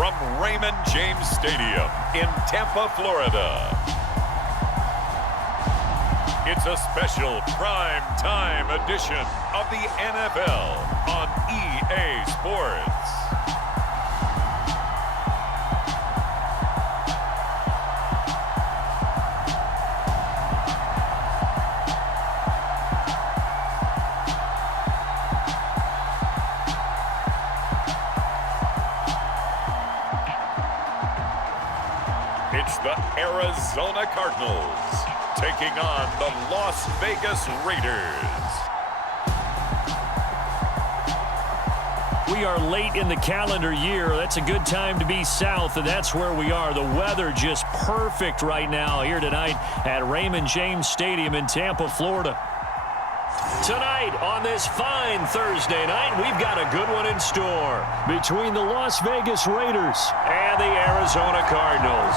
from Raymond James Stadium in Tampa, Florida. It's a special prime time edition of the NFL on EA Sports. It's the Arizona Cardinals taking on the Las Vegas Raiders. We are late in the calendar year. That's a good time to be south, and that's where we are. The weather just perfect right now here tonight at Raymond James Stadium in Tampa, Florida. Tonight on this fine Thursday night, we've got a good one in store between the Las Vegas Raiders and the Arizona Cardinals.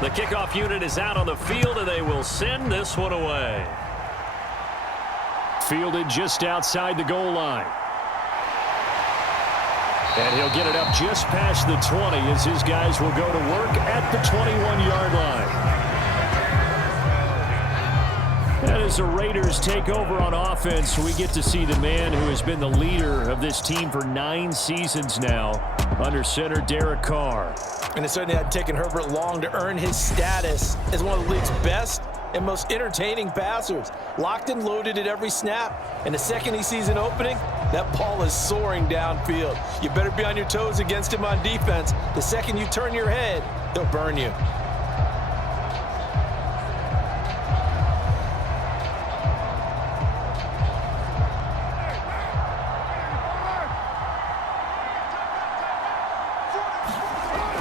The kickoff unit is out on the field, and they will send this one away. Fielded just outside the goal line. And he'll get it up just past the 20 as his guys will go to work at the 21-yard line. And as the Raiders take over on offense, we get to see the man who has been the leader of this team for 9 seasons now, under center Derek Carr. And it certainly had taken Herbert long to earn his status as one of the league's best and most entertaining passers. Locked and loaded at every snap. And the second he sees an opening, that ball is soaring downfield. You better be on your toes against him on defense. The second you turn your head, he'll burn you.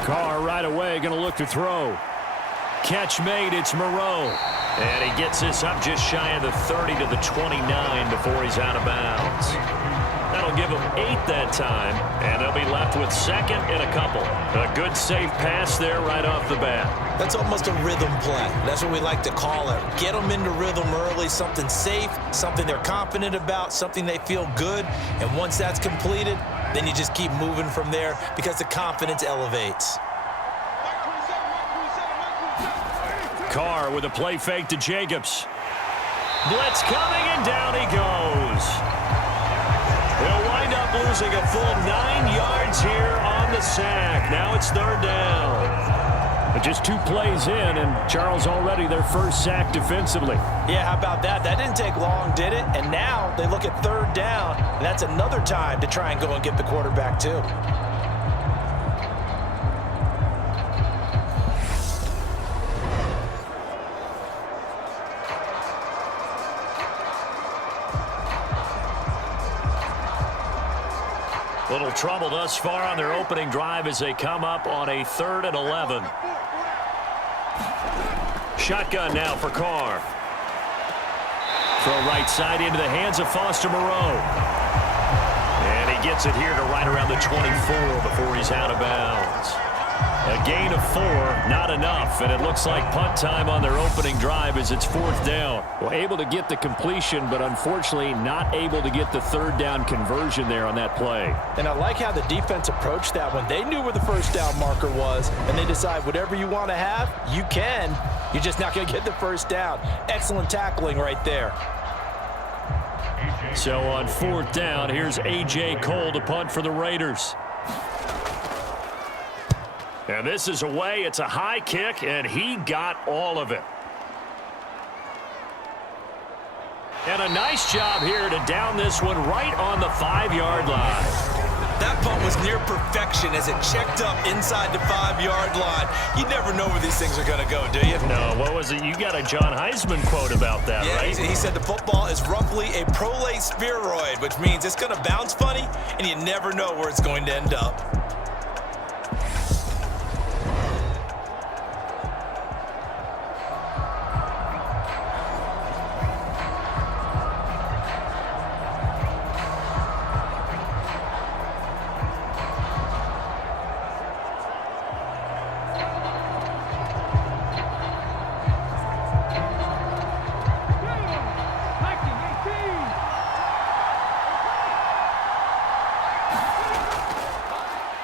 Carr right away going to look to throw. Catch made, it's Moreau. And he gets this up just shy of the 30 to the 29 before he's out of bounds. That'll give him 8 that time, and they'll be left with second and a couple. A good safe pass there right off the bat. That's almost a rhythm play. That's what we like to call it. Get them into rhythm early, something safe, something they're confident about, something they feel good. And once that's completed, then you just keep moving from there because the confidence elevates. Carr with a play fake to Jacobs. Blitz coming, and down he goes. He'll wind up losing a full 9 yards here on the sack. Now it's third down. But just 2 plays in, and Charles already their first sack defensively. Yeah, how about that? That didn't take long, did it? And now they look at third down, and that's another time to try and go and get the quarterback too. Little trouble thus far on their opening drive as they come up on a 3rd and 11. Shotgun now for Carr. Throw right side into the hands of Foster Moreau. And he gets it here to right around the 24 before he's out of bounds. A gain of 4, not enough, and it looks like punt time on their opening drive as it's 4th down. Well, able to get the completion, but unfortunately not able to get the 3rd down conversion there on that play. And I like how the defense approached that one. They knew where the first down marker was, and they decide whatever you want to have, you can. You're just not going to get the first down. Excellent tackling right there. So on 4th down, here's A.J. Cole to punt for the Raiders. And this is away. It's a high kick, and he got all of it. And a nice job here to down this one right on the 5-yard line. That punt was near perfection as it checked up inside the 5-yard line. You never know where these things are going to go, do you? No, what was it? You got a John Heisman quote about that, yeah, right? He said the football is roughly a prolate spheroid, which means it's going to bounce funny, and you never know where it's going to end up.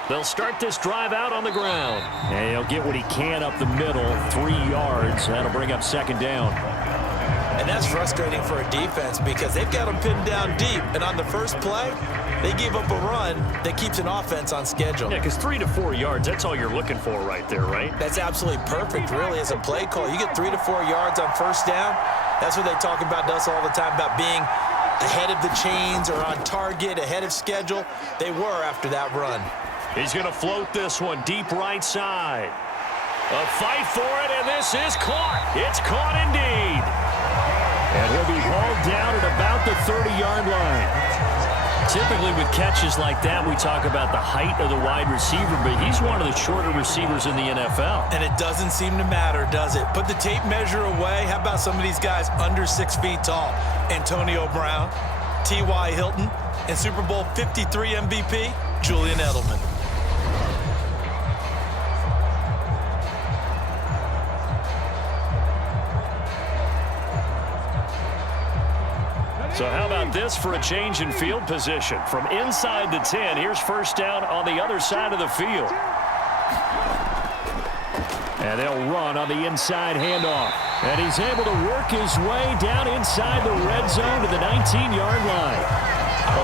They'll start this drive out on the ground. And he'll get what he can up the middle, 3 yards. That'll bring up second down. And that's frustrating for a defense because they've got them pinned down deep. And on the first play, they gave up a run that keeps an offense on schedule. Yeah, because 3 to 4 yards, that's all you're looking for right there, right? That's absolutely perfect, really, as a play call. You get 3 to 4 yards on first down. That's what they talk about us all the time, about being ahead of the chains or on target, ahead of schedule. They were after that run. He's going to float this one deep right side. A fight for it, and this is caught. It's caught indeed. And he'll be hauled down at about the 30-yard line. Typically with catches like that, we talk about the height of the wide receiver, but he's one of the shorter receivers in the NFL. And it doesn't seem to matter, does it? Put the tape measure away. How about some of these guys under 6 feet tall? Antonio Brown, T.Y. Hilton, and Super Bowl 53 MVP, Julian Edelman. So how about this for a change in field position? From inside the 10, here's first down on the other side of the field. And they'll run on the inside handoff. And he's able to work his way down inside the red zone to the 19-yard line.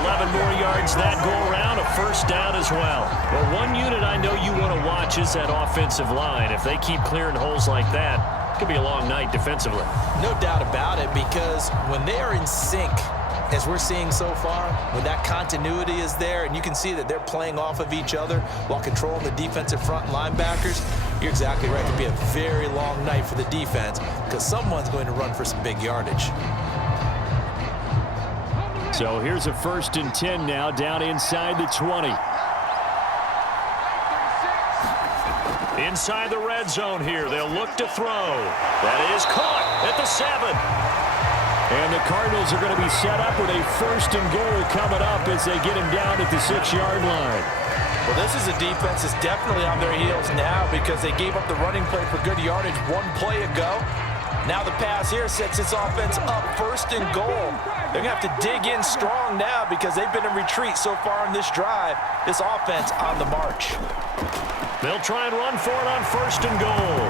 11 more yards that go around, a first down as well. Well, one unit I know you want to watch is that offensive line. If they keep clearing holes like that, it could be a long night defensively. No doubt about it, because when they are in sync, as we're seeing so far, when that continuity is there, and you can see that they're playing off of each other while controlling the defensive front linebackers, you're exactly right. It could be a very long night for the defense because someone's going to run for some big yardage. So here's a 1st and 10 now, down inside the 20. Inside the red zone here, they'll look to throw. That is caught at the 7. And the Cardinals are going to be set up with a 1st and goal coming up as they get him down at the 6-yard line. Well, this is a defense that's definitely on their heels now because they gave up the running play for good yardage one play ago. Now the pass here sets this offense up 1st and goal. They're going to have to dig in strong now because they've been in retreat so far in this drive. This offense on the march. They'll try and run for it on 1st and goal.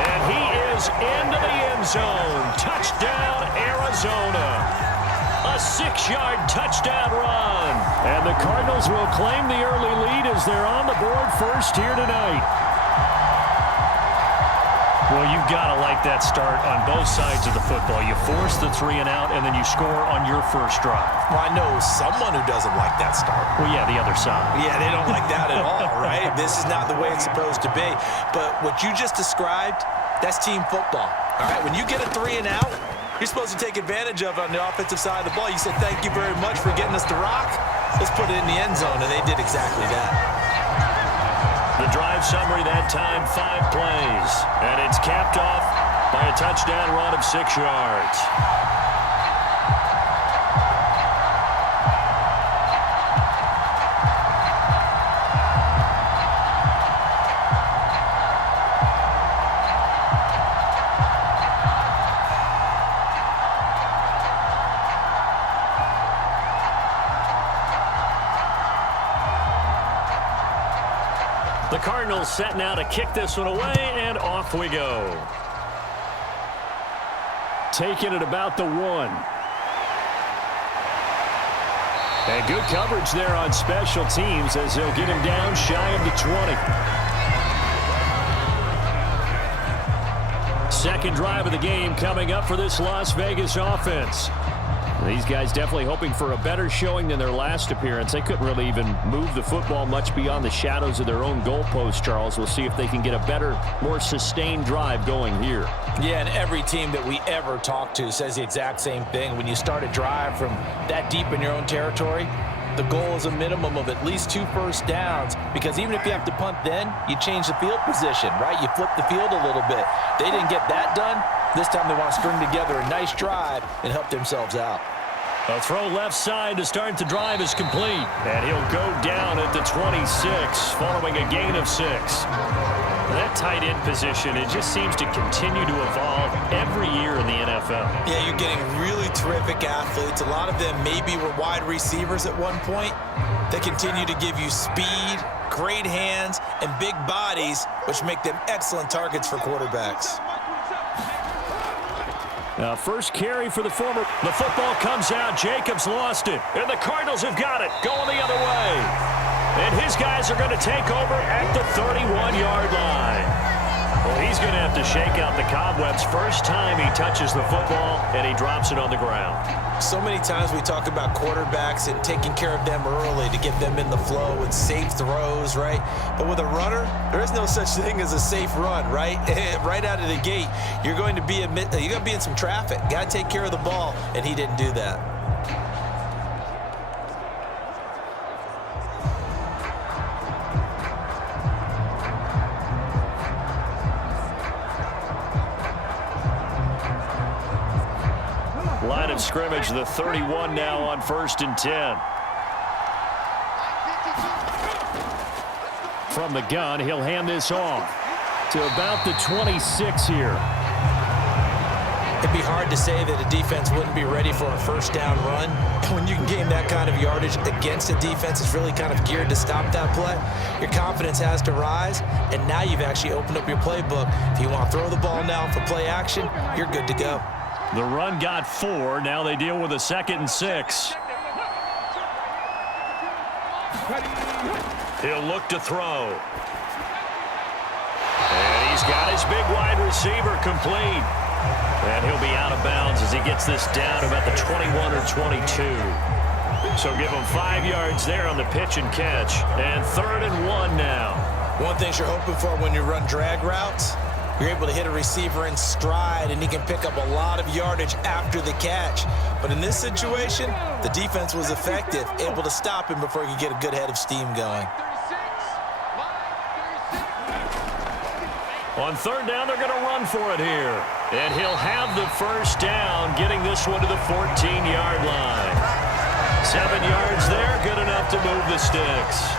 And he is into the end zone. Touchdown, Arizona. A 6-yard touchdown run. And the Cardinals will claim the early lead as they're on the board first here tonight. Well, you've got to like that start on both sides of the football. You force the 3 and out, and then you score on your first drive. Well, I know someone who doesn't like that start. Well, yeah, the other side. Yeah, they don't like that at all, right? This is not the way it's supposed to be. But what you just described, that's team football, all right? When you get a 3 and out, you're supposed to take advantage of it on the offensive side of the ball. You said, thank you very much for getting us to rock. Let's put it in the end zone, and they did exactly that. The drive summary that time, 5 plays. And it's capped off by a touchdown run of 6 yards. The Cardinals set now to kick this one away, and off we go. Taking it about the 1. And good coverage there on special teams as they'll get him down shy of the 20. Second drive of the game coming up for this Las Vegas offense. These guys definitely hoping for a better showing than their last appearance. They couldn't really even move the football much beyond the shadows of their own goalpost, Charles. We'll see if they can get a better, more sustained drive going here. Yeah, and every team that we ever talk to says the exact same thing. When you start a drive from that deep in your own territory, the goal is a minimum of at least 2 first downs, because even if you have to punt then, you change the field position, right? You flip the field a little bit. They didn't get that done. This time they want to string together a nice drive and help themselves out. A throw left side to start the drive is complete. And he'll go down at the 26 following a gain of 6. That tight end position, it just seems to continue to evolve every year in the NFL. Yeah, you're getting really terrific athletes. A lot of them maybe were wide receivers at one point. They continue to give you speed, great hands, and big bodies, which make them excellent targets for quarterbacks. Now, first carry for the former. The football comes out. Jacobs lost it. And the Cardinals have got it. Going the other way. And his guys are going to take over at the 31-yard line. Well, he's going to have to shake out the cobwebs first time he touches the football, and he drops it on the ground. So many times we talk about quarterbacks and taking care of them early to get them in the flow and safe throws, right? But with a runner, there is no such thing as a safe run, right? Right out of the gate, you're going to be in some traffic. Got to take care of the ball, and he didn't do that. Line of scrimmage, the 31 now on 1st and 10. From the gun, he'll hand this off to about the 26 here. It'd be hard to say that a defense wouldn't be ready for a first down run. When you can gain that kind of yardage against a defense that's really kind of geared to stop that play, your confidence has to rise, and now you've actually opened up your playbook. If you want to throw the ball now for play action, you're good to go. The run got 4. Now they deal with a 2nd and 6. He'll look to throw. And he's got his big wide receiver complete. And he'll be out of bounds as he gets this down about the 21 or 22. So give him 5 yards there on the pitch and catch. And 3rd and 1 now. One thing you're hoping for when you run drag routes, you're able to hit a receiver in stride, and he can pick up a lot of yardage after the catch. But in this situation, the defense was effective, able to stop him before he could get a good head of steam going. On 3rd down, they're going to run for it here. And he'll have the first down, getting this one to the 14-yard line. 7 yards there, good enough to move the sticks.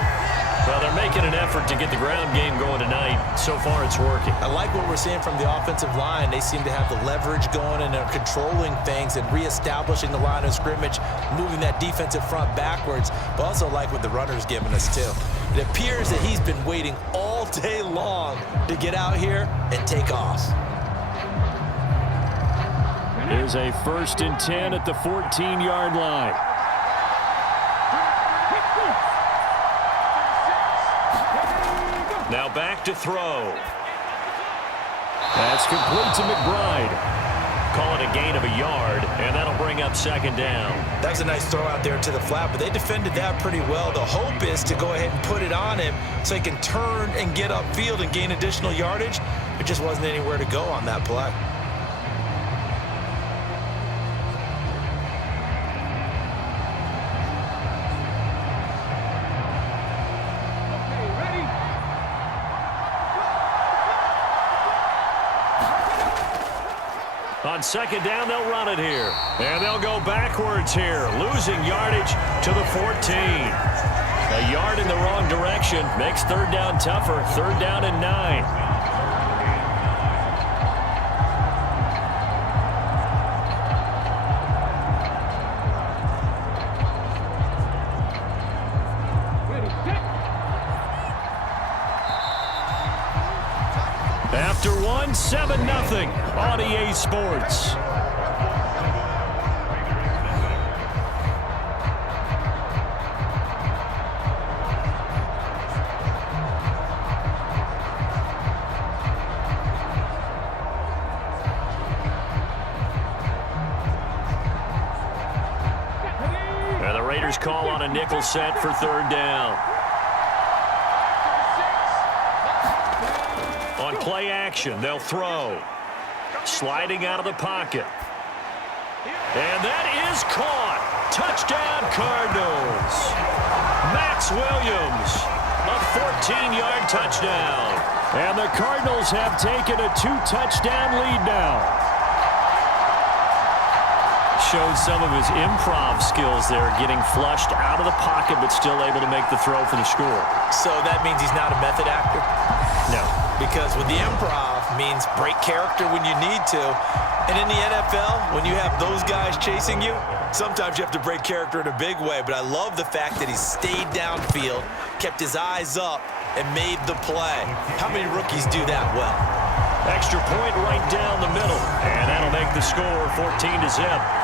Well, they're making an effort to get the ground game going tonight. So far, it's working. I like what we're seeing from the offensive line. They seem to have the leverage going, and they're controlling things and reestablishing the line of scrimmage, moving that defensive front backwards. But also like what the runner's giving us, too. It appears that he's been waiting all day long to get out here and take off. Here's a 1st and 10 at the 14-yard line. Now back to throw. That's complete to McBride. Call it a gain of a yard, and that'll bring up 2nd down. That was a nice throw out there to the flat, but they defended that pretty well. The hope is to go ahead and put it on him so he can turn and get upfield and gain additional yardage. There just wasn't anywhere to go on that play. On 2nd down, they'll run it here. And they'll go backwards here, losing yardage to the 14. A yard in the wrong direction makes 3rd down tougher. 3rd down and 9. After 7-0 on EA Sports. a nickel set for third down. On play action, they'll throw. Sliding out of the pocket. And that is caught. Touchdown, Cardinals. Max Williams, a 14-yard touchdown. And the Cardinals have taken a 2-touchdown lead now. Showed some of his improv skills there, getting flushed out of the pocket but still able to make the throw for the score. So that means he's not a method actor? No. Because with the improv means break character when you need to. And in the NFL, when you have those guys chasing you, sometimes you have to break character in a big way. But I love the fact that he stayed downfield, kept his eyes up, and made the play. How many rookies do that well? Extra point right down the middle. And that'll make the score 14-zip.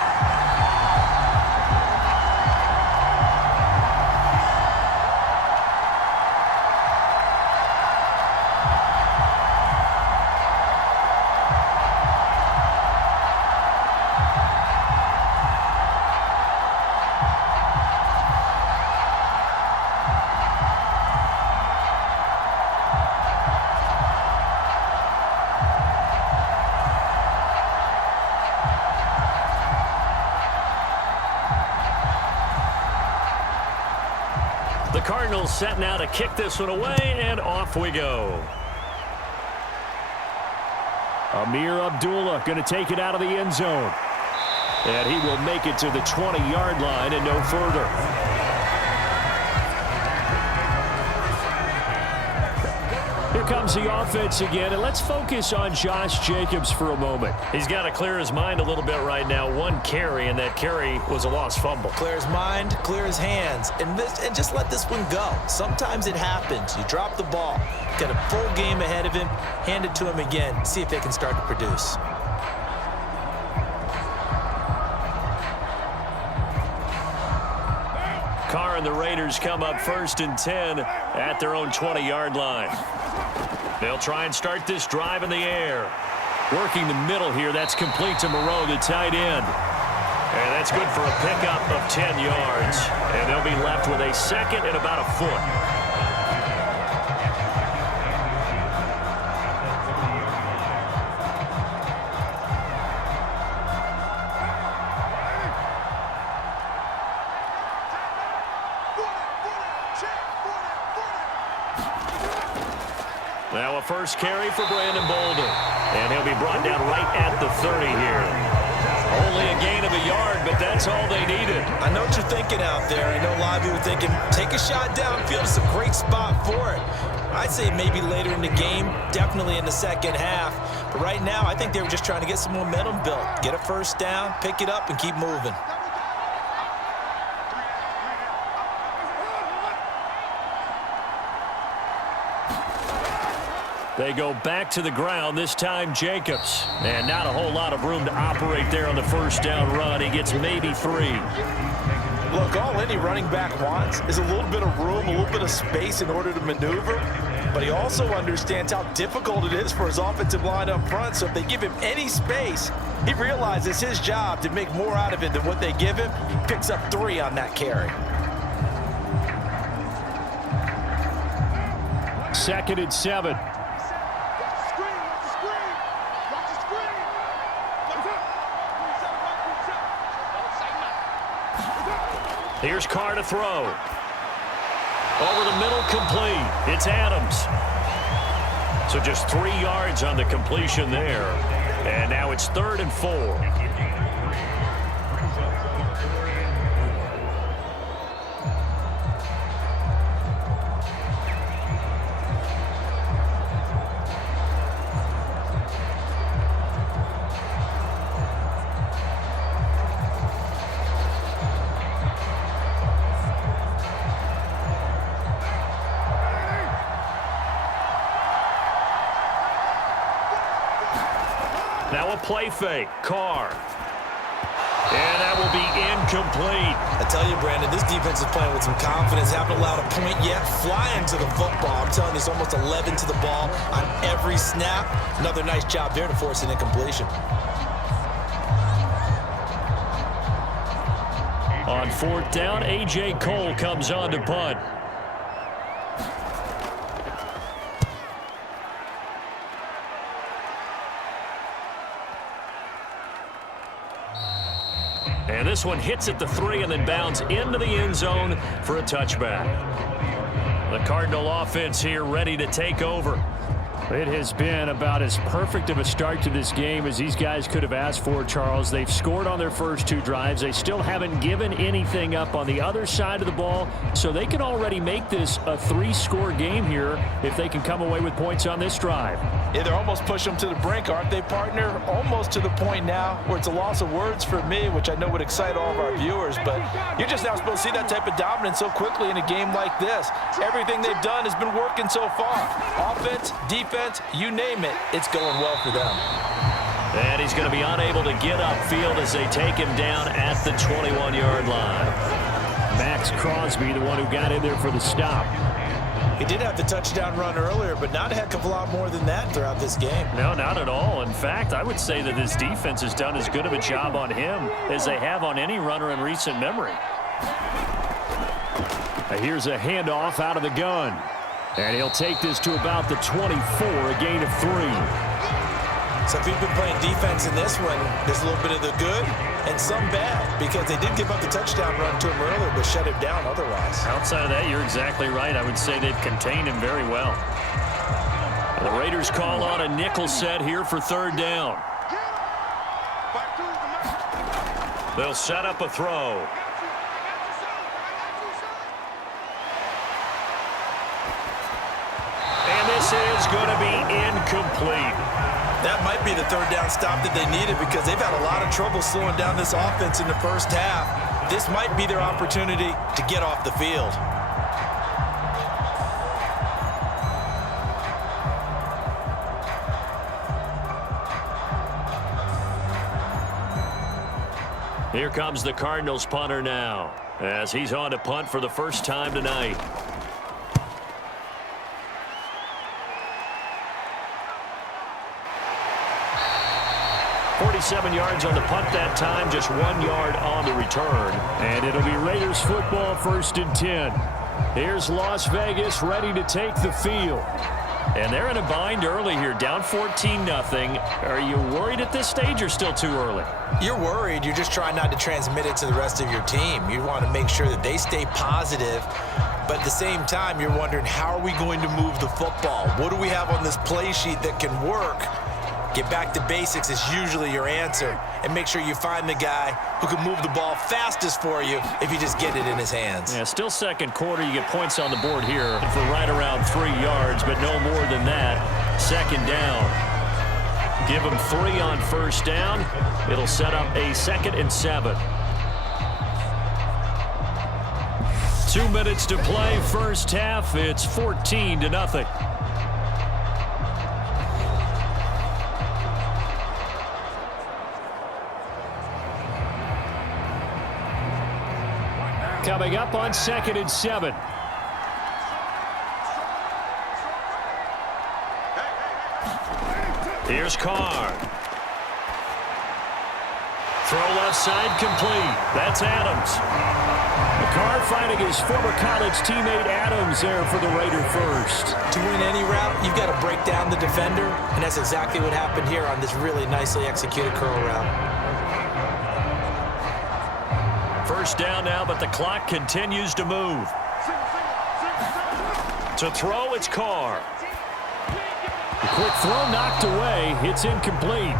The Cardinals set now to kick this one away, and off we go. Amir Abdullah going to take it out of the end zone. And he will make it to the 20-yard line and no further. Here comes the offense again, and let's focus on Josh Jacobs for a moment. He's got to clear his mind a little bit right now. One carry, and that carry was a lost fumble. Clear his mind, clear his hands, and just let this one go. Sometimes it happens. You drop the ball, got a full game ahead of him, hand it to him again, see if they can start to produce. Carr and the Raiders come up 1st and 10 at their own 20-yard line. They'll try and start this drive in the air. Working the middle here, that's complete to Moreau, the tight end. And that's good for a pickup of 10 yards. And they'll be left with a second and about a foot. Now a first carry for Brandon Bolden. And he'll be brought down right at the 30 here. Only a gain of a yard, but that's all they needed. I know what you're thinking out there. I know a lot of you are thinking, take a shot downfield. It's a great spot for it. I'd say maybe later in the game, definitely in the second half. But right now, I think they were just trying to get some momentum built. Get a first down, pick it up, and keep moving. They go back to the ground, this time Jacobs. And not a whole lot of room to operate there on the first down run. He gets maybe 3. Look, all any running back wants is a little bit of room, a little bit of space in order to maneuver. But he also understands how difficult it is for his offensive line up front. So if they give him any space, he realizes his job to make more out of it than what they give him. He picks up 3 on that carry. 2nd and 7. Here's Carr to throw. Over the middle, complete. It's Adams. So just 3 yards on the completion there. And now it's 3rd and 4. Now a play fake. Carr. And that will be incomplete. I tell you, Brandon, this defense is playing with some confidence. Haven't allowed a point yet. Flying to the football. I'm telling you, it's almost 11 to the ball on every snap. Another nice job there to force an incompletion. On 4th down, A.J. Cole comes on to punt. And this one hits at the 3 and then bounds into the end zone for a touchback. The Cardinal offense here ready to take over. It has been about as perfect of a start to this game as these guys could have asked for, Charles. They've scored on their first 2 drives. They still haven't given anything up on the other side of the ball, so they can already make this a 3-score game here if they can come away with points on this drive. Yeah, they're almost pushing them to the brink, aren't they, partner? Almost to the point now where it's a loss of words for me, which I know would excite all of our viewers, but you're just now supposed to see that type of dominance so quickly in a game like this. Everything they've done has been working so far. Offense, defense, you name it, it's going well for them. And he's going to be unable to get upfield as they take him down at the 21-yard line. Max Crosby, the one who got in there for the stop. He did have the touchdown run earlier, but not a heck of a lot more than that throughout this game. No, not at all. In fact, I would say that this defense has done as good of a job on him as they have on any runner in recent memory. Here's a handoff out of the gun. And he'll take this to about the 24, a gain of 3. So if you've been playing defense in this one, there's a little bit of the good and some bad, because they did give up the touchdown run to him earlier, but shut him down otherwise. Outside of that, you're exactly right. I would say they've contained him very well. The Raiders call on a nickel set here for 3rd down. They'll set up a throw. And this is going to be incomplete. That might be the 3rd down stop that they needed, because they've had a lot of trouble slowing down this offense in the first half. This might be their opportunity to get off the field. Here comes the Cardinals punter now, as he's on to punt for the first time tonight. 47 yards on the punt that time, just 1 yard on the return. And it'll be Raiders football, 1st and 10. Here's Las Vegas ready to take the field. And they're in a bind early here, down 14-0. Are you worried at this stage or still too early? You're worried. You're just trying not to transmit it to the rest of your team. You want to make sure that they stay positive. But at the same time, you're wondering, how are we going to move the football? What do we have on this play sheet that can work? Get back to basics is usually your answer, and make sure you find the guy who can move the ball fastest for you if you just get it in his hands. Yeah, still 2nd quarter. You get points on the board here for right around 3 yards, but no more than that. 2nd down. Give them 3 on 1st down. It'll set up a 2nd and 7. 2 minutes to play, first half. It's 14-0. Coming up on 2nd and 7. Here's Carr. Throw left side complete. That's Adams. Carr finding his former college teammate Adams there for the Raider first. To win any route, you've got to break down the defender, and that's exactly what happened here on this really nicely executed curl route. 1st down now, but the clock continues to move. To throw, it's Carr. The quick throw knocked away. It's incomplete.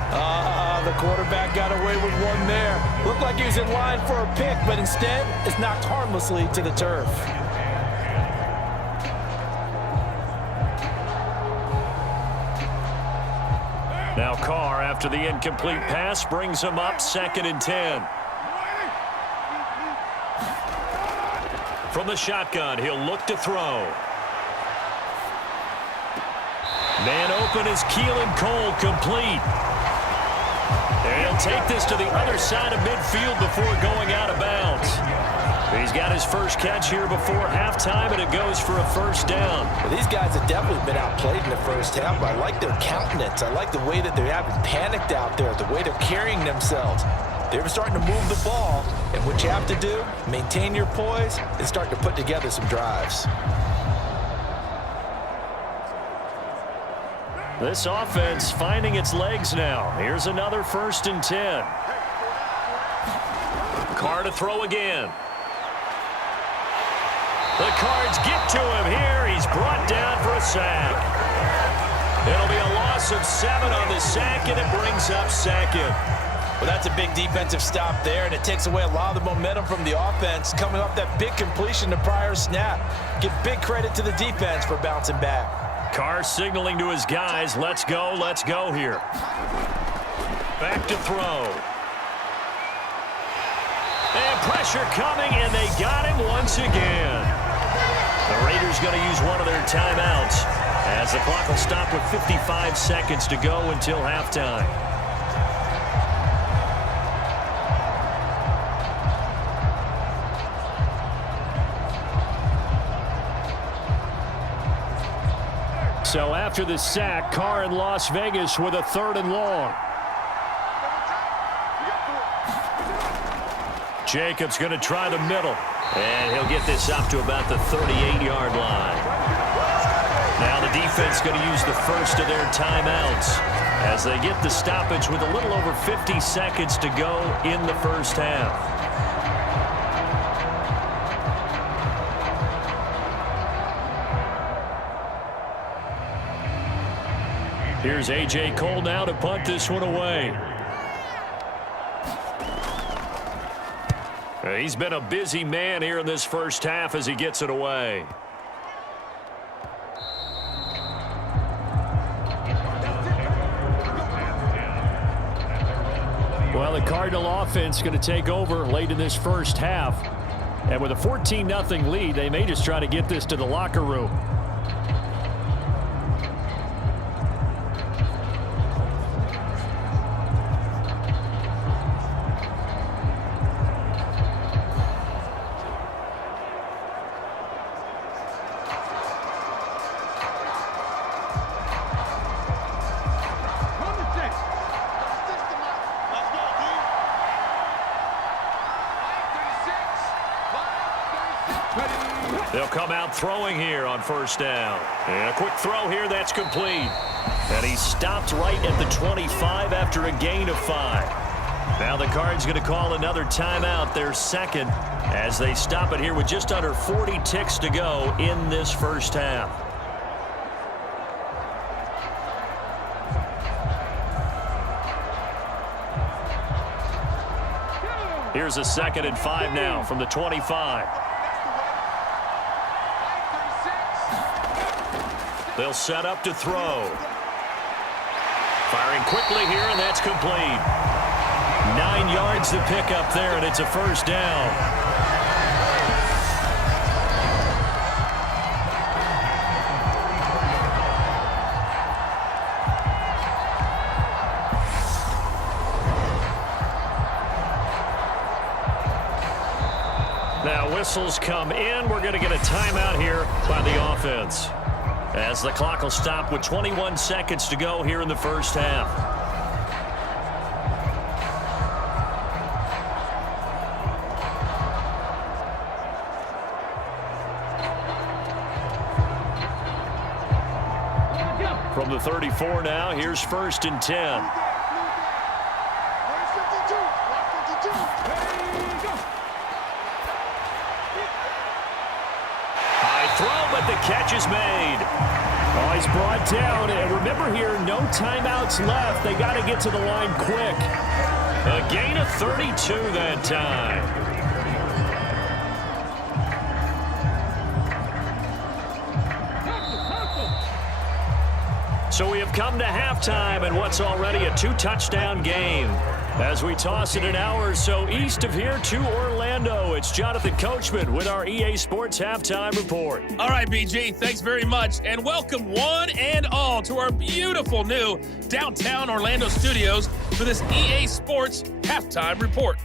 The quarterback got away with one there. Looked like he was in line for a pick, but instead it's knocked harmlessly to the turf. Now Carr, after the incomplete pass, brings him up 2nd and 10. From the shotgun, he'll look to throw. Man open is Keelan Cole, complete. And he'll take this to the other side of midfield before going out of bounds. He's got his first catch here before halftime, and it goes for a 1st down. Well, these guys have definitely been outplayed in the first half, but I like their countenance. I like the way that they haven't panicked out there, the way they're carrying themselves. They were starting to move the ball, And what you have to do, maintain your poise and start to put together some drives. This offense finding its legs now. Here's another 1st and 10. Carr to throw again. The Cards get to him here. He's brought down for a sack. It'll be a loss of 7 on the sack, and it brings up 2nd. Well, that's a big defensive stop there, and it takes away a lot of the momentum from the offense coming off that big completion the prior snap. Give big credit to the defense for bouncing back. Carr signaling to his guys, let's go here. Back to throw. And pressure coming, and they got him once again. The Raiders going to use one of their timeouts as the clock will stop with 55 seconds to go until halftime. So after the sack, Carr in Las Vegas with a 3rd and long. Jacobs going to try the middle. And he'll get this up to about the 38-yard line. Now the defense going to use the first of their timeouts as they get the stoppage with a little over 50 seconds to go in the first half. Here's A.J. Cole now to punt this one away. He's been a busy man here in this first half as he gets it away. Well, the Cardinal offense going to take over late in this first half. And with a 14-0 lead, they may just try to get this to the locker room. They'll come out throwing here on 1st down. And a quick throw here, that's complete. And he stopped right at the 25 after a gain of 5. Now the Cards going to call another timeout, their 2nd, as they stop it here with just under 40 ticks to go in this first half. Here's a 2nd and 5 now from the 25. They'll set up to throw. Firing quickly here, and that's complete. 9 yards to pick up there, and it's a 1st down. Now whistles come in. We're going to get a timeout here by the offense, as the clock will stop with 21 seconds to go here in the first half. From the 34 now, here's 1st and 10. High throw, but the catch is made. Oh, he's brought down. And remember here, no timeouts left. They got to get to the line quick. A gain of 32 that time. So we have come to halftime and what's already a 2-touchdown game. As we toss it an hour or so east of here to Orlando, it's Jonathan Coachman with our EA Sports Halftime Report. All right, BG, thanks very much, and welcome one and all to our beautiful new downtown Orlando studios for this EA Sports Halftime Report.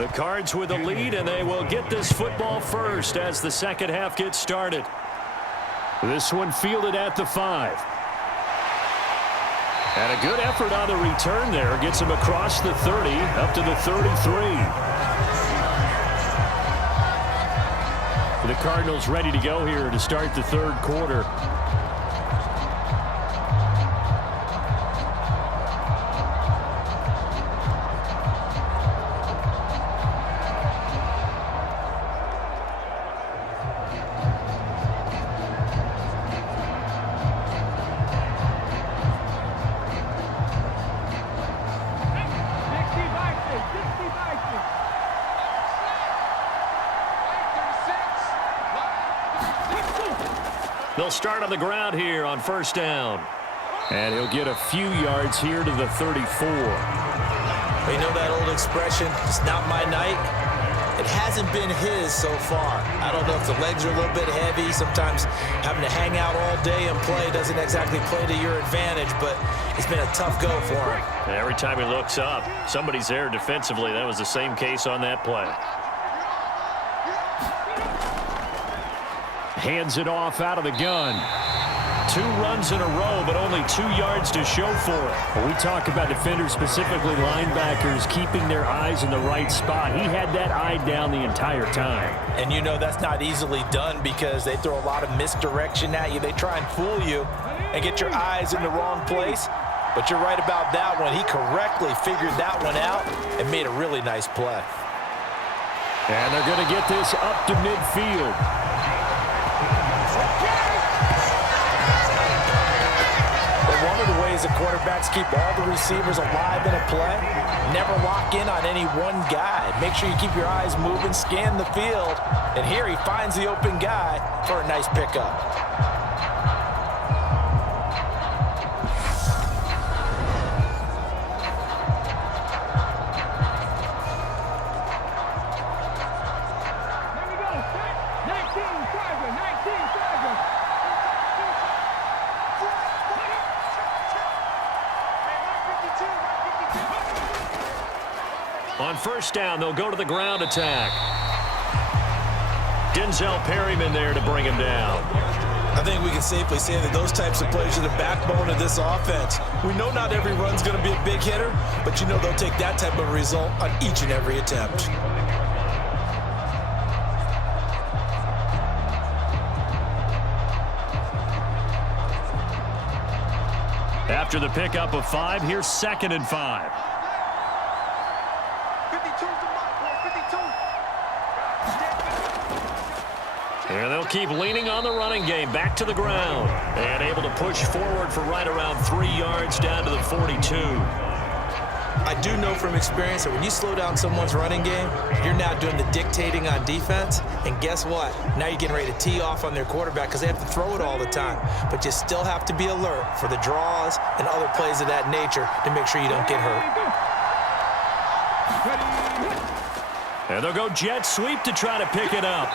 The Cards with a lead, and they will get this football first as the second half gets started. This one fielded at the 5. And a good effort on the return there. Gets him across the 30, up to the 33. The Cardinals ready to go here to start the third quarter. They'll start on the ground here on first down. And he'll get a few yards here to the 34. You know that old expression, it's not my night? It hasn't been his so far. I don't know if the legs are a little bit heavy. Sometimes having to hang out all day and play doesn't exactly play to your advantage, but it's been a tough go for him. And every time he looks up, somebody's there defensively. That was the same case on that play. Hands it off out of the gun. 2 runs in a row, but only 2 yards to show for it. When we talk about defenders, specifically linebackers, keeping their eyes in the right spot. He had that eye down the entire time. And you know that's not easily done because they throw a lot of misdirection at you. They try and fool you and get your eyes in the wrong place. But you're right about that one. He correctly figured that one out and made a really nice play. And they're going to get this up to midfield. One of the ways the quarterbacks keep all the receivers alive in a play, never lock in on any one guy. Make sure you keep your eyes moving, scan the field, and here he finds the open guy for a nice pickup. On first down, they'll go to the ground attack. Denzel Perryman there to bring him down. I think we can safely say that those types of plays are the backbone of this offense. We know not every run's going to be a big hitter, but you know they'll take that type of result on each and every attempt. After the pickup of 5, here's 2nd and 5. And they'll keep leaning on the running game, back to the ground, and able to push forward for right around 3 yards down to the 42. I do know from experience that when you slow down someone's running game, you're now doing the dictating on defense, and guess what? Now you're getting ready to tee off on their quarterback because they have to throw it all the time. But you still have to be alert for the draws and other plays of that nature to make sure you don't get hurt. And they'll go jet sweep to try to pick it up.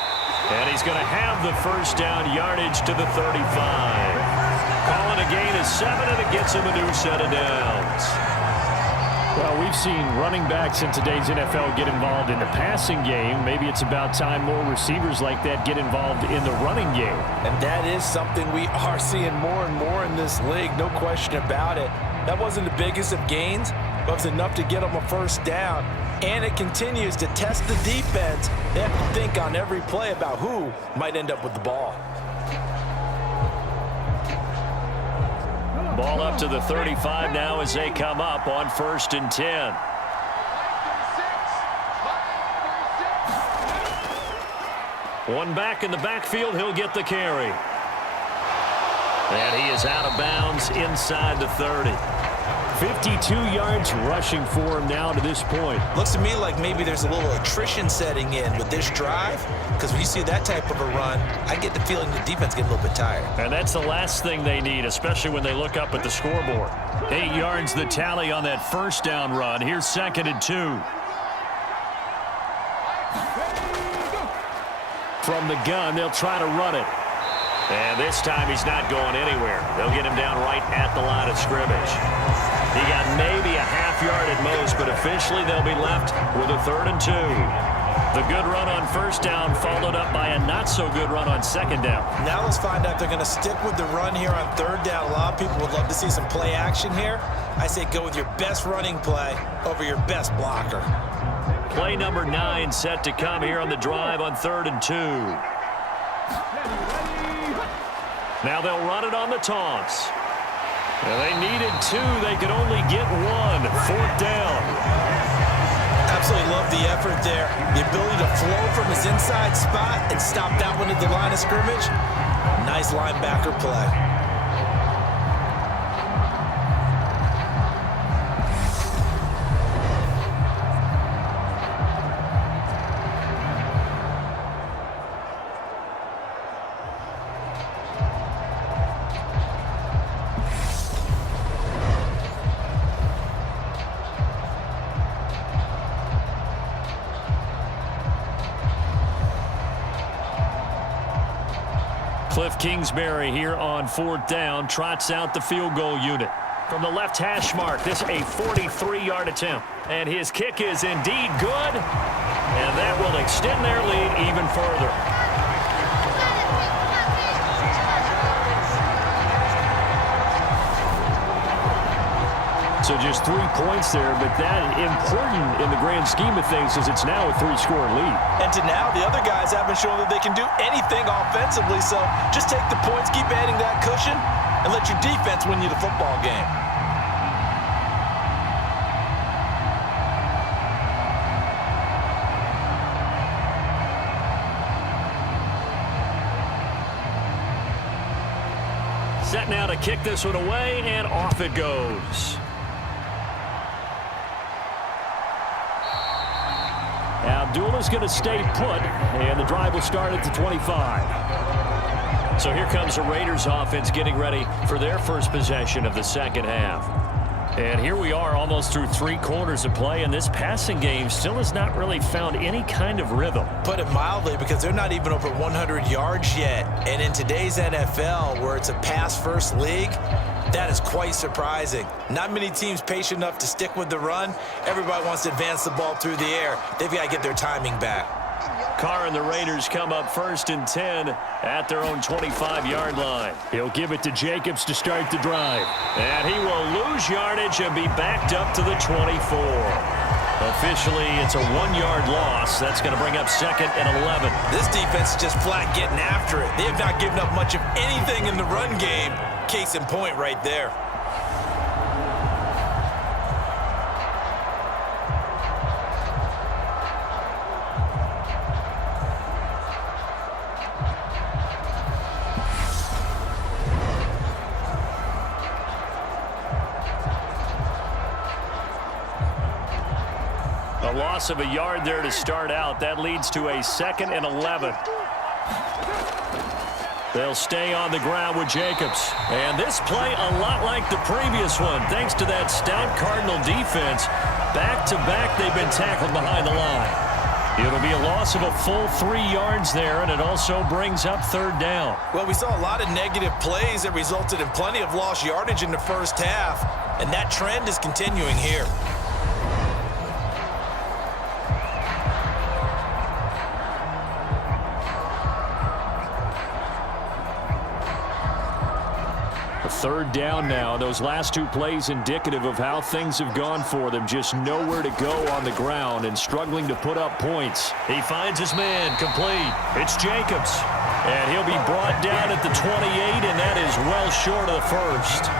And he's going to have the first down yardage to the 35. Calling a gain of 7, and it gets him a new set of downs. Well, we've seen running backs in today's NFL get involved in the passing game. Maybe it's about time more receivers like that get involved in the running game. And that is something we are seeing more and more in this league, no question about it. That wasn't the biggest of gains, but it was enough to get them a first down. And it continues to test the defense. They have to think on every play about who might end up with the ball. Ball up to the 35 now as they come up on 1st and 10. One back in the backfield, he'll get the carry. And he is out of bounds inside the 30. 52 yards rushing for him now to this point. Looks to me like maybe there's a little attrition setting in with this drive, because when you see that type of a run, I get the feeling the defense gets a little bit tired. And that's the last thing they need, especially when they look up at the scoreboard. 8 yards the tally on that first down run. Here's 2nd and 2. From the gun, they'll try to run it. And this time he's not going anywhere. They'll get him down right at the line of scrimmage. He got maybe a half yard at most, but officially they'll be left with a 3rd and 2. The good run on first down followed up by a not-so-good run on second down. Now let's find out if they're going to stick with the run here on 3rd down. A lot of people would love to see some play action here. I say go with your best running play over your best blocker. Play number 9 set to come here on the drive on 3rd and 2. Now they'll run it on the toss. Well, they needed 2. They could only get 1. 4th down. Absolutely love the effort there. The ability to flow from his inside spot and stop that one at the line of scrimmage. Nice linebacker play. Cliff Kingsbury here on 4th down trots out the field goal unit. From the left hash mark, this a 43-yard attempt. And his kick is indeed good. And that will extend their lead even further. So just 3 points there, but that important in the grand scheme of things as it's now a 3-score lead. And to now, the other guys haven't shown that they can do anything offensively, so just take the points, keep adding that cushion, and let your defense win you the football game. Set now to kick this one away, and off it goes. Abdullah's going to stay put, and the drive will start at the 25. So here comes the Raiders offense getting ready for their first possession of the second half. And here we are almost through 3 quarters of play, and this passing game still has not really found any kind of rhythm. Put it mildly, because they're not even over 100 yards yet. And in today's NFL, where it's a pass-first league, that is quite surprising. Not many teams patient enough to stick with the run. Everybody wants to advance the ball through the air. They've got to get their timing back. Carr and the Raiders come up 1st and 10 at their own 25-yard line. He'll give it to Jacobs to start the drive. And he will lose yardage and be backed up to the 24. Officially, it's a 1-yard loss. That's going to bring up 2nd and 11. This defense is just flat getting after it. They have not given up much of anything in the run game. Case in point right there. A loss of a yard there to start out. That leads to a 2nd and 11. They'll stay on the ground with Jacobs. And this play a lot like the previous one. Thanks to that stout Cardinal defense. Back-to-back, they've been tackled behind the line. It'll be a loss of a full 3 yards there, and it also brings up 3rd down. Well, we saw a lot of negative plays that resulted in plenty of lost yardage in the first half, and that trend is continuing here. A 3rd down now. Those last 2 plays indicative of how things have gone for them. Just nowhere to go on the ground and struggling to put up points. He finds his man complete. It's Jacobs. And he'll be brought down at the 28, and that is well short of the first.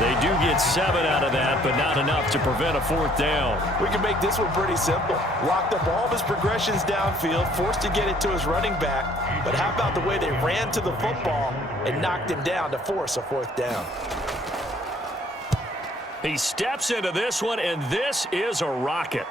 They do get 7 out of that, but not enough to prevent a 4th down. We can make this one pretty simple. Locked up all of his progressions downfield, forced to get it to his running back. But how about the way they ran to the football and knocked him down to force a 4th down? He steps into this one, and this is a rocket.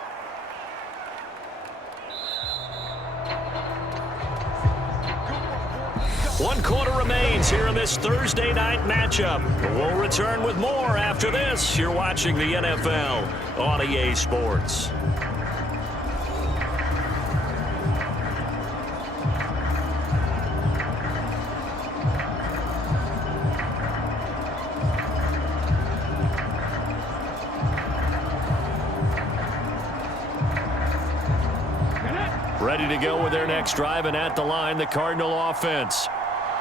One quarter remains here in this Thursday night matchup. We'll return with more after this. You're watching the NFL on EA Sports. ready to go with their next drive, and at the line, the Cardinal offense.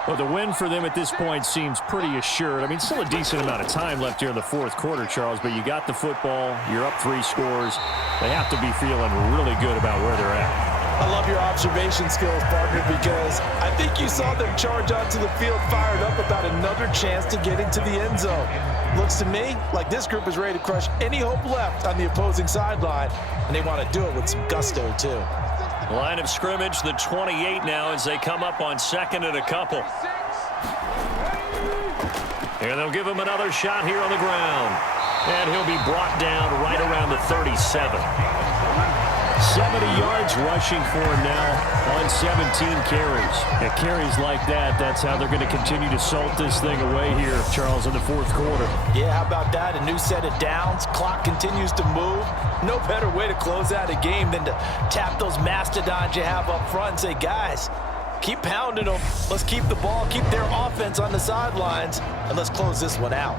Well, the win for them at this point seems pretty assured. I mean, still a decent amount of time left here in the fourth quarter, Charles, but you got the football, you're up 3 scores. They have to be feeling really good about where they're at. I love your observation skills, partner, because I think you saw them charge onto the field fired up about another chance to get into the end zone. Looks to me like this group is ready to crush any hope left on the opposing sideline, and they want to do it with some gusto, too. Line of scrimmage, the 28 now as they come up on 2nd and a couple. And they'll give him another shot here on the ground. And he'll be brought down right around the 37. 70 yards rushing for him now on 17 carries. And carries like that, that's how they're going to continue to salt this thing away here, Charles, in the fourth quarter. Yeah, how about that? A new set of downs. Clock continues to move. No better way to close out a game than to tap those mastodons you have up front and say, guys, keep pounding them. Let's keep the ball, keep their offense on the sidelines, and let's close this one out.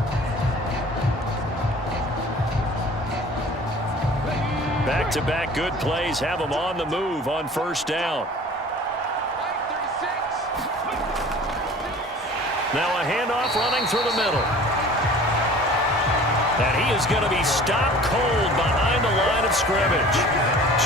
Back-to-back good plays have them on the move on first down. Now a handoff running through the middle. And he is going to be stopped cold behind the line of scrimmage.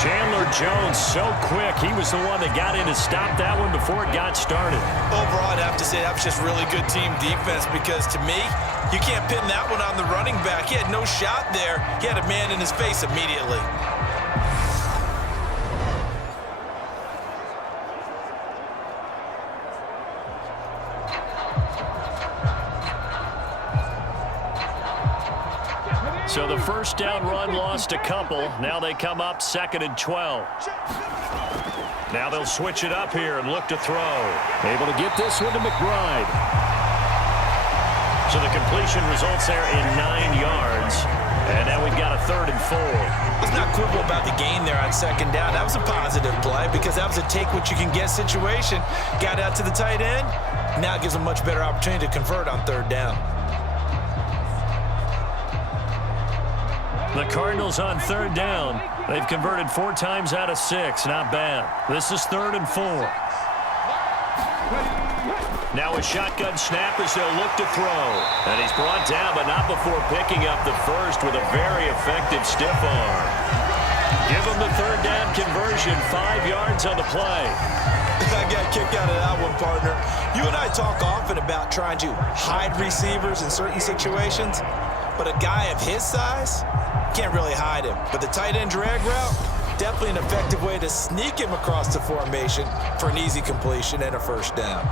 Chandler Jones so quick. He was the one that got in to stop that one before it got started. Overall, I'd have to say that was just really good team defense because to me, you can't pin that one on the running back. He had no shot there. He had a man in his face immediately. So the first down run lost a couple. Now they come up 2nd and 12. Now they'll switch it up here and look to throw. Able to get this one to McBride. So the completion results there in 9 yards. And now we've got a 3rd and 4. Let's not quibble about the gain there on 2nd down. That was a positive play because that was a take-what-you-can-get situation. Got out to the tight end. Now it gives them a much better opportunity to convert on 3rd down. The Cardinals on 3rd down. They've converted 4 times out of 6. Not bad. This is 3rd and 4. Now a shotgun snap as they'll look to throw. And he's brought down, but not before picking up the first with a very effective stiff arm. Give him the 3rd down conversion. 5 yards on the play. I got a kick out of that one, partner. You and I talk often about trying to hide receivers in certain situations, but a guy of his size can't really hide him. But the tight end drag route, definitely an effective way to sneak him across the formation for an easy completion and a first down.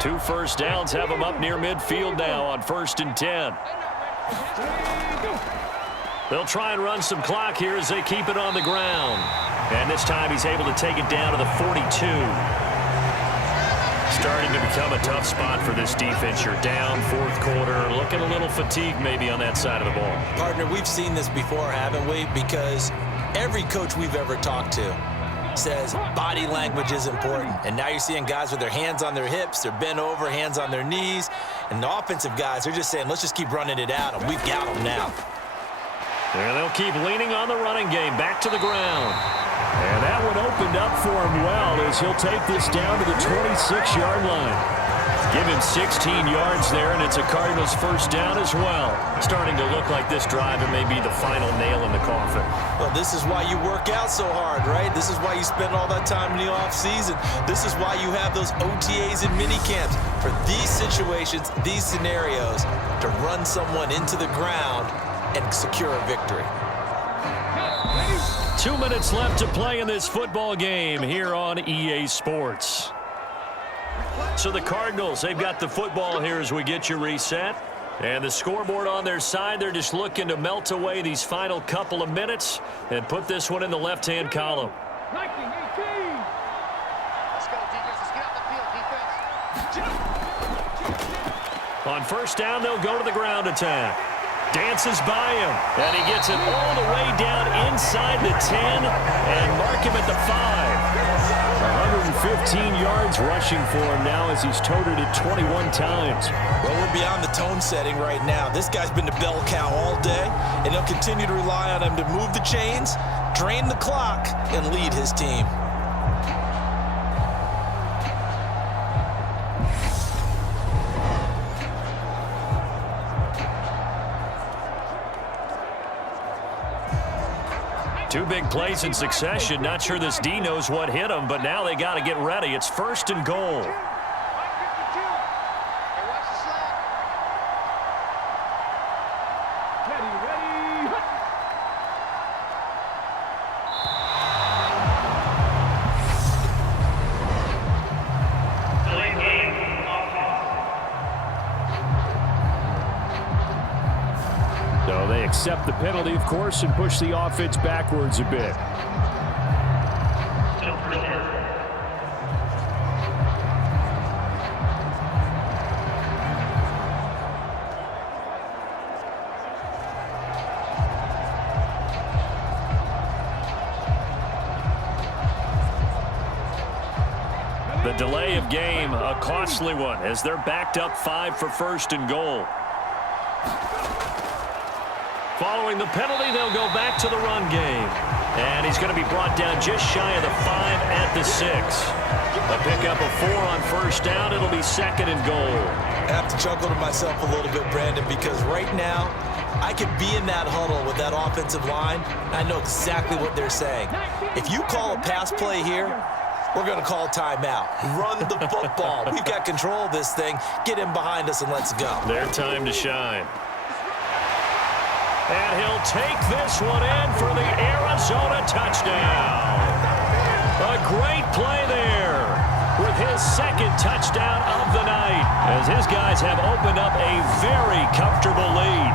Two first downs have him up near midfield now on 1st and 10. They'll try and run some clock here as they keep it on the ground. And this time he's able to take it down to the 42. Starting to become a tough spot for this defense. You're down 4th quarter, looking a little fatigued maybe on that side of the ball. Partner, we've seen this before, haven't we? Because every coach we've ever talked to says body language is important. And now you're seeing guys with their hands on their hips, they're bent over, hands on their knees. And the offensive guys, they're just saying, let's just keep running it out, and we've got them now. And they'll keep leaning on the running game, back to the ground. And that one opened up for him well as he'll take this down to the 26-yard line. Give him 16 yards there, and it's a Cardinals first down as well. Starting to look like this drive, it may be the final nail in the coffin. Well, this is why you work out so hard, right? This is why you spend all that time in the offseason. This is why you have those OTAs and mini camps. For these situations, these scenarios, to run someone into the ground and secure a victory. 2 minutes left to play in this football game here on EA Sports. So the Cardinals, they've got the football here as we get you reset. And the scoreboard on their side, they're just looking to melt away these final couple of minutes and put this one in the left-hand column. 19-18. Let's go, defense. Let's get out the field, defense. On first down, they'll go to the ground attack. Dances by him, and he gets it all the way down inside the 10 and mark him at the 5. 115 yards rushing for him now as he's toted it 21 times. Well, we're beyond the tone setting right now. This guy's been the bell cow all day, and he'll continue to rely on him to move the chains, drain the clock, and lead his team. Two big plays in succession. Not sure this D knows what hit him, but now they got to get ready. It's 1st and goal. So they accept the penalty, of course, and push the offense backwards a bit. The delay of game, a costly one, as they're backed up 5 for 1st and goal. Following the penalty, they'll go back to the run game. And he's going to be brought down just shy of the 5 at the 6. A pickup of 4 on 1st down. It'll be 2nd and goal. I have to chuckle to myself a little bit, Brandon, because right now I could be in that huddle with that offensive line. I know exactly what they're saying. If you call a pass play here, we're going to call timeout. Run the football. We've got control of this thing. Get him behind us and let's go. Their time to shine. And he'll take this one in for the Arizona touchdown. A great play there with his 2nd touchdown of the night, as his guys have opened up a very comfortable lead.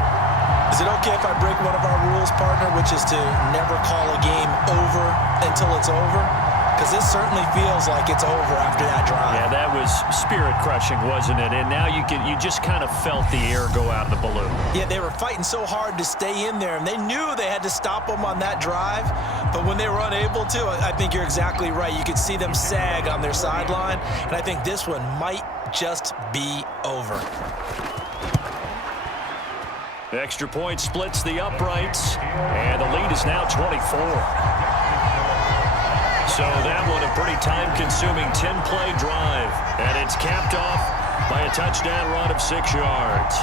Is it okay if I break one of our rules, partner, which is to never call a game over until it's over? Because this certainly feels like it's over after that drive. Yeah, that was spirit-crushing, wasn't it? And now you just kind of felt the air go out in the balloon. Yeah, they were fighting so hard to stay in there, and they knew they had to stop them on that drive. But when they were unable to, I think you're exactly right. You could see them sag on their sideline, and I think this one might just be over. The extra point splits the uprights, and the lead is now 24. So that one a pretty time-consuming 10-play drive. And it's capped off by a touchdown run of 6 yards.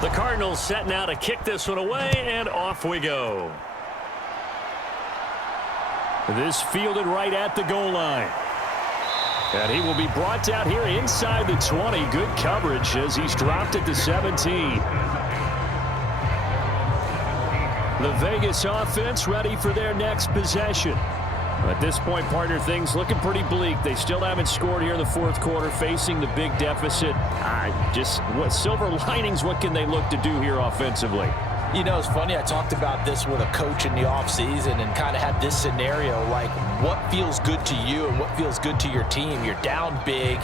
The Cardinals set now to kick this one away, and off we go. This fielded right at the goal line. And he will be brought down here inside the 20. Good coverage as he's dropped at the 17. The Vegas offense ready for their next possession. At this point, partner, things looking pretty bleak. They still haven't scored here in the 4th quarter, facing the big deficit. What silver linings, what can they look to do here offensively? You know, it's funny, I talked about this with a coach in the offseason and kind of had this scenario, like what feels good to you and what feels good to your team. You're down big.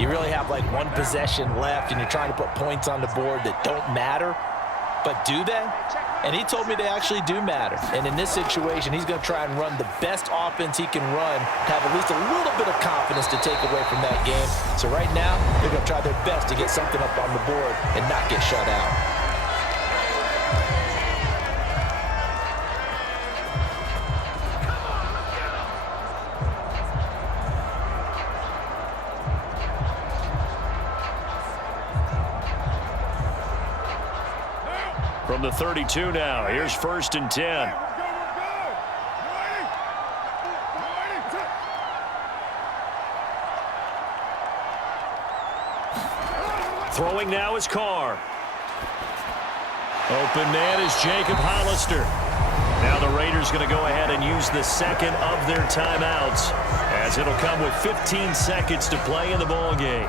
You really have like one possession left, and you're trying to put points on the board that don't matter. But do they? And he told me they actually do matter. And in this situation, he's going to try and run the best offense he can run, have at least a little bit of confidence to take away from that game. So right now, they're going to try their best to get something up on the board and not get shut out. From the 32 now, here's 1st and 10. Throwing now is Carr. Open man is Jacob Hollister. Now the Raiders going to go ahead and use the second of their timeouts, as it'll come with 15 seconds to play in the ball game.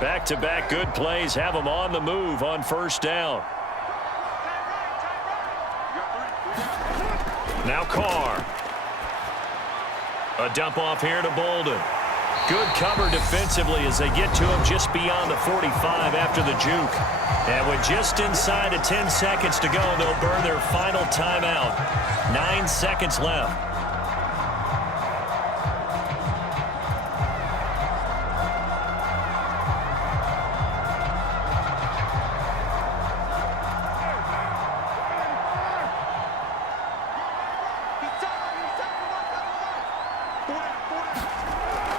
Back-to-back good plays have them on the move on first down. Now Carr. A dump off here to Bolden. Good cover defensively as they get to him just beyond the 45 after the juke. And with just inside of 10 seconds to go, they'll burn their final timeout. 9 seconds left.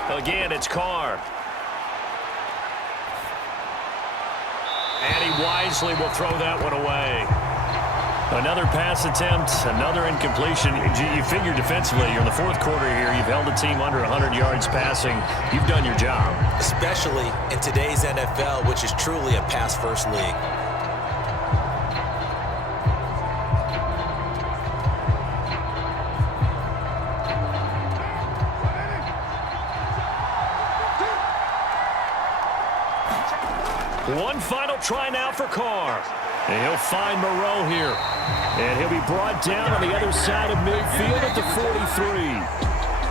Again, it's Carr. And he wisely will throw that one away. Another pass attempt, another incompletion. You figure defensively, you're in the fourth quarter here. You've held the team under 100 yards passing. You've done your job. Especially in today's NFL, which is truly a pass-first league. One final try now for Carr. And he'll find Moreau here. And he'll be brought down on the other side of midfield at the 43.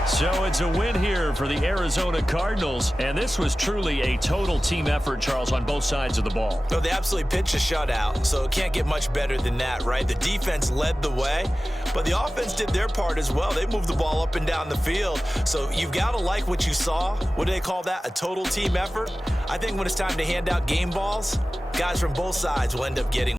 So it's a win here for the Arizona Cardinals. And this was truly a total team effort, Charles, on both sides of the ball. So they absolutely pitched a shutout, so it can't get much better than that, right? The defense led the way, but the offense did their part as well. They moved the ball up and down the field. So you've got to like what you saw. What do they call that? A total team effort? I think when it's time to hand out game balls, guys from both sides will end up getting